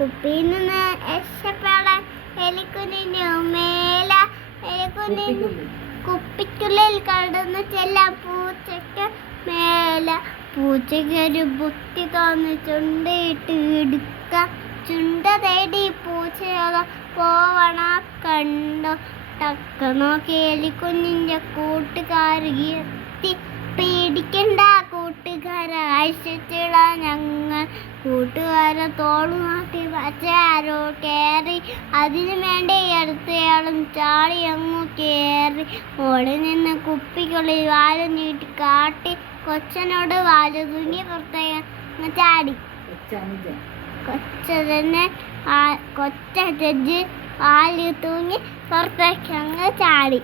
കുപ്പിയിൽ നിന്ന് രക്ഷപ്പെടാൻ എലിക്കുഞ്ഞിനു മേല. എലിക്കുഞ്ഞിന് കുപ്പിക്കുള്ളിൽ കടന്നു ചെല്ലാൻ പൂച്ചയ്ക്ക് മേല. പൂച്ചയ്ക്കൊരു ബുദ്ധി തോന്നി ചുണ്ടിട്ട് ഇടുക്കാം. ചുണ്ട തേടി പൂച്ചയോള പോവണ കണ്ടു. ടക്ക നോക്കി എലിക്കുഞ്ഞിന്റെ കൂട്ടുകാരെത്തി. പേടിക്കണ്ട കൂട്ടുകാരെ, ആശ്വസിച്ചിടാം ഞങ്ങൾ. കൂട്ടുകാരെ തോളു മാറ്റി പച്ചാരോ കയറി. അതിനു വേണ്ടി അടുത്തയാളും ചാടി അങ്ങു കയറി. ഓടി നിന്ന് കുപ്പിക്കുള്ളിൽ വാല് നീട്ടി കാട്ടി. കൊച്ചനോട് വാല് തൂങ്ങി പുറത്തേക്ക് ചാടി. കൊച്ചജ് വാല് തൂങ്ങി പുറത്തേക്ക് അങ്ങ് ചാടി.